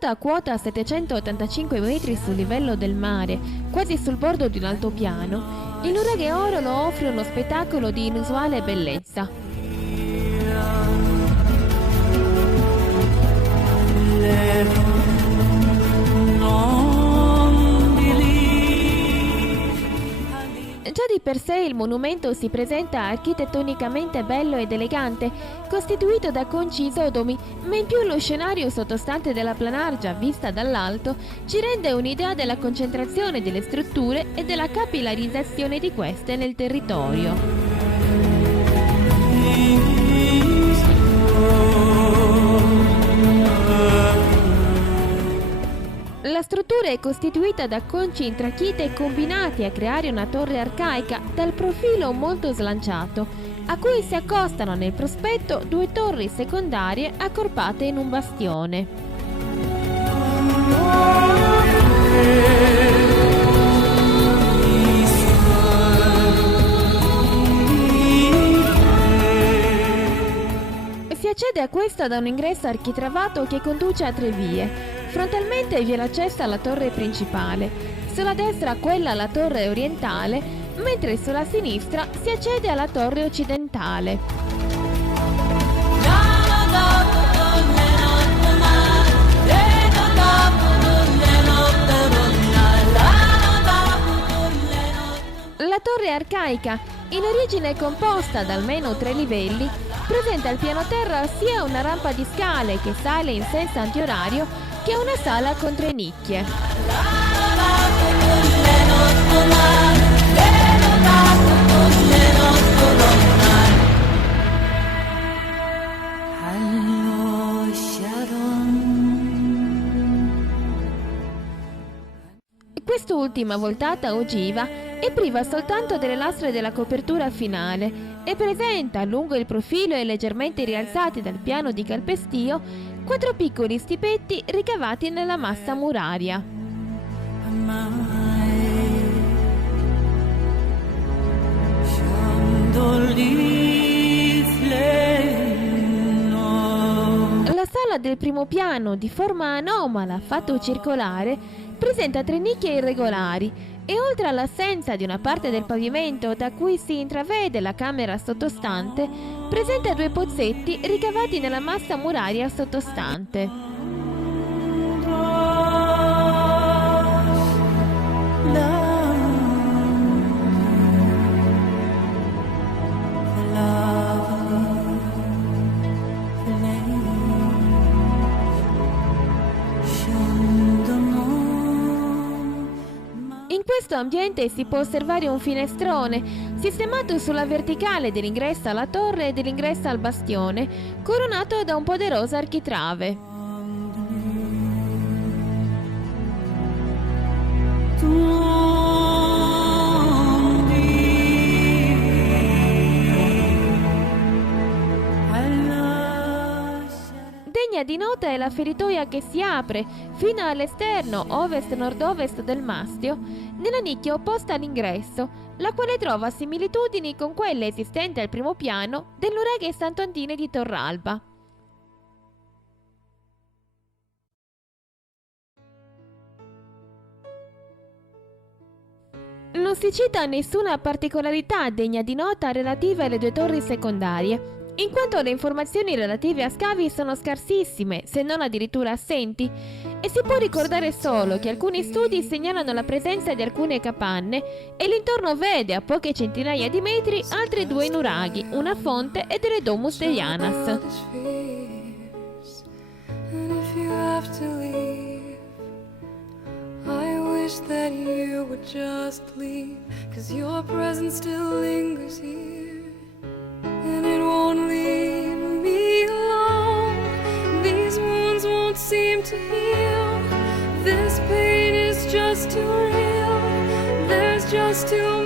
Situata a quota 785 metri sul livello del mare, quasi sul bordo di un altopiano, il nuraghe Orolo offre uno spettacolo di inusuale bellezza. Già di per sé il monumento si presenta architettonicamente bello ed elegante, costituito da conci isodomi, ma in più lo scenario sottostante della Planargia, vista dall'alto, ci rende un'idea della concentrazione delle strutture e della capillarizzazione di queste nel territorio. La struttura è costituita da conci in trachite combinati a creare una torre arcaica dal profilo molto slanciato, a cui si accostano nel prospetto due torri secondarie accorpate in un bastione. Si accede a questa da un ingresso architravato che conduce a tre vie. Frontalmente vi è l'accesso alla torre principale, sulla destra quella alla torre orientale, mentre sulla sinistra si accede alla torre occidentale. La torre arcaica, in origine composta da almeno 3 livelli, presenta al piano terra sia una rampa di scale che sale in senso antiorario che una sala con 3 nicchie. Quest'ultima voltata ogiva è priva soltanto delle lastre della copertura finale e presenta, lungo il profilo e leggermente rialzati dal piano di calpestio, 4 piccoli stipetti ricavati nella massa muraria. La sala del primo piano, di forma anomala, fatto circolare, presenta 3 nicchie irregolari e oltre all'assenza di una parte del pavimento da cui si intravede la camera sottostante, presenta 2 pozzetti ricavati nella massa muraria sottostante. In questo ambiente si può osservare un finestrone sistemato sulla verticale dell'ingresso alla torre e dell'ingresso al bastione, coronato da un poderoso architrave. Degna di nota è la feritoia che si apre fino all'esterno ovest-nord-ovest del mastio, nella nicchia opposta all'ingresso, la quale trova similitudini con quella esistente al primo piano del nuraghe Sant'Antine di Torralba. Non si cita nessuna particolarità degna di nota relativa alle 2 torri secondarie, in quanto le informazioni relative a scavi sono scarsissime, se non addirittura assenti, e si può ricordare solo che alcuni studi segnalano la presenza di alcune capanne e l'intorno vede a poche centinaia di metri altri 2 nuraghi, una fonte e delle domus degli Anas. That you would just leave, 'cause your presence still lingers here, and it won't leave me alone. These wounds won't seem to heal. This pain is just too real. There's just too